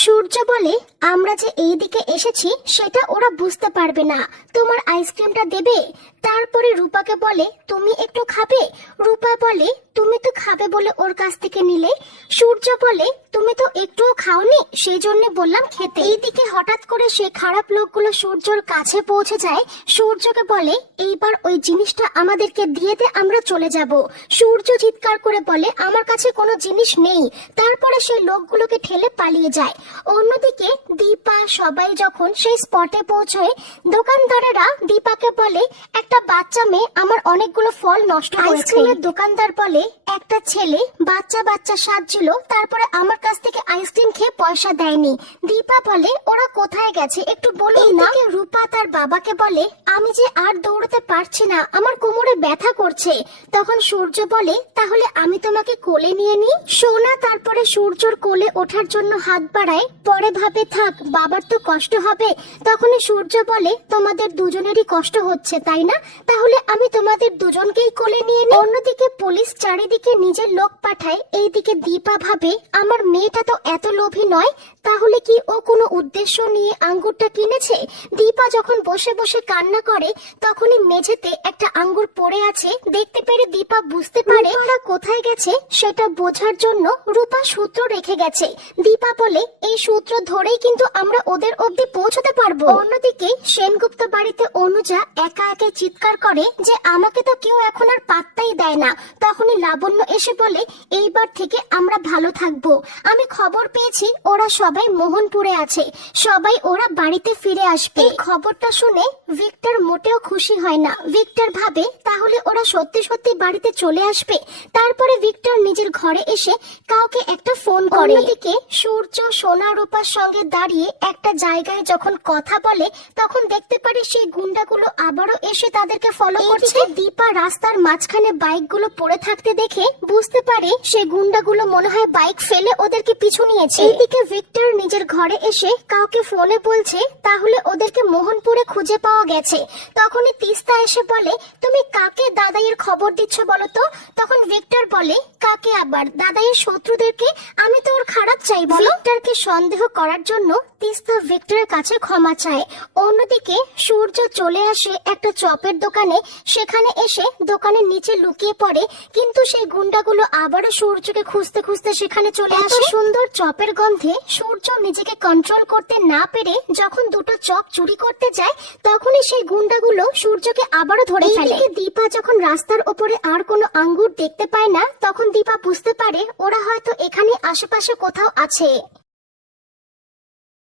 সূর্য বলে, আমরা যে এই দিকে এসেছি, সেটা ওরা বুঝতে পারবে না। তোমার আইসক্রিমটা দেবে? তারপরে রূপাকে বলে, তুমি একটু খাবে? রূপা বলে, তুমি তো খাবে বলে ওর কাছ থেকে নিলে। সূর্য বলে, তুমি তো একটুও খাওনি? সেই জন্য বললাম খেতে। এইদিকে হঠাৎ করে সে খারাপ লোকগুলো সূর্যর কাছে পৌঁছে যায়। সূর্যকে বলে, এইবার ওই জিনিসটা আমাদেরকে দিয়ে দে, আমরা চলে যাব। সূর্য চিৎকার করে বলে, আমার কাছে কোনো জিনিস নেই। তারপরে সেই লোকগুলোকে ঠেলে পালিয়ে যায়। অন্যদিকে দীপা সবাই যখন সেই স্পটে পৌঁছয়, দোকানদারেরা দীপাকে বলে, একটা বাচ্চা মেয়ে আমার অনেকগুলো ফল নষ্ট করেছে আইসক্রিমের দোকানদার বলে একটা ছেলে বাচ্চা বাচ্চা সাজছিল তারপরে আমার কাছ থেকে আইসক্রিম খেয়ে পয়সা দেয়নি। দীপা বলে ওরা কোথায় গেছে? একটু বলুন না। রূপা তার বাবাকে বলে আমি যে আর দৌড়তে পারছি না আমার কোমরে ব্যথা করছে। তখন সূর্য বলে তাহলে আমি তোমাকে কোলে নিয়ে নিই? সোনা তারপরে সূর্যর কোলে ওঠার জন্য হাত বাড়ায় পরে ভাবে থাক বাবার তো কষ্ট হবে। তখনই সূর্য বলে তোমাদের দুজনেরই কষ্ট হচ্ছে তাই না? তাহলে আমি তোমাদের দুজনকেই কোলে নিয়ে নিই। অন্যদিকে পুলিশ চারিদিকে নিজের লোক পাঠায়। এইদিকে দীপা ভাবে, আমার মেয়েটা তো এত লোভী নয়, তাহলে কি ও কোনো উদ্দেশ্য নিয়ে আঙ্গুরটা কিনেছে? দীপা যখন বসে বসে কান্না করে, তখনই মেঝেতে একটা আঙ্গুর পড়ে আছে। দেখতে পেরে দীপা বুঝতে পারে ওরা কোথায় গেছে সেটা বোঝার জন্য রূপা সূত্র রেখে গেছে। দীপা বলে, এই সূত্র ধরেই কিন্তু আমরা ওদের অবধি পৌঁছতে পারব। অন্যদিকে সেনগুপ্ত বাড়িতে অনুজা একা একা চিৎকার করে যে আমাকে তো কেউ এখন আর পাত্তাই দেয় না। তখনই লাবণ্য এসে বলে, এইবার থেকে আমরা ভালো থাকব। আমি খবর পেয়েছি, ওরা সবাই মোহনপুরে আছে। সবাই ওরা বাড়িতে ফিরে আসবে। এই খবরটা শুনে ভিক্টর মোটেও খুশি হয় না। ভিক্টর ভাবে, তাহলে ওরা সত্যি সত্যি বাড়িতে চলে আসবে? তারপরে ভিক্টর নিজের ঘরে এসে কাউকে একটা ফোন করে। অন্যদিকে সূর্য সোনা রূপার সঙ্গে দাঁড়িয়ে একটা জায়গায় যখন কথা বলে, তখন দেখতে পারে সেই গুন্ডাগুলো আবারও এসে তাদেরকে ফলো করছে? দীপা রাস্তার মাঝখানে বাইকগুলো পড়ে থাকতে দেখে বুঝতে পারে সেই গুন্ডাগুলো মনে হয় বাইক ফেলে ওদেরকে পিছু নিয়েছে। এদিকে ভিক্টর নিজের ঘরে এসে কাউকে ফোনে বলছে তাহলে ওদেরকে মোহনপুরে খুঁজে পাওয়া গেছে। তখনই তিস্তা এসে বলে তুমি কাকে দাদাইয়ের খবর দিচ্ছ বলো তো? তখন ভিক্টর বলে কাকে আবার? দাদাইয়ের শত্রুদেরকে আমি তো ওর খারাপ চাই বলো। ভিক্টরকে সন্দেহ করার জন্য তিস্তা ভিক্টরের কাছে ক্ষমা চায়। অন্যদিকে সূর্য চলে আসে একটা চপের দোকানে সেখানে এসে দোকানের নিচে লুকিয়ে পড়ে কিন্তু সেই গুন্ডাগুলো আবারও সূর্যকে খুঁজতে খুঁজতে সেখানে চলে আসে। সুন্দর চপের গন্ধে সূর্য নিজেকে কন্ট্রোল করতে না পেরে যখন দুটো চপ চুরি করতে যায় তখনই সেই গুন্ডাগুলো সূর্যকে আবারও ধরে ফেলে। দীপা যখন রাস্তার ওপরে আর কোনো আঙ্গুর দেখতে পায় না তখন দীপা বুঝতে পারে ওরা হয়তো এখানে আশেপাশে কোথাও আছে।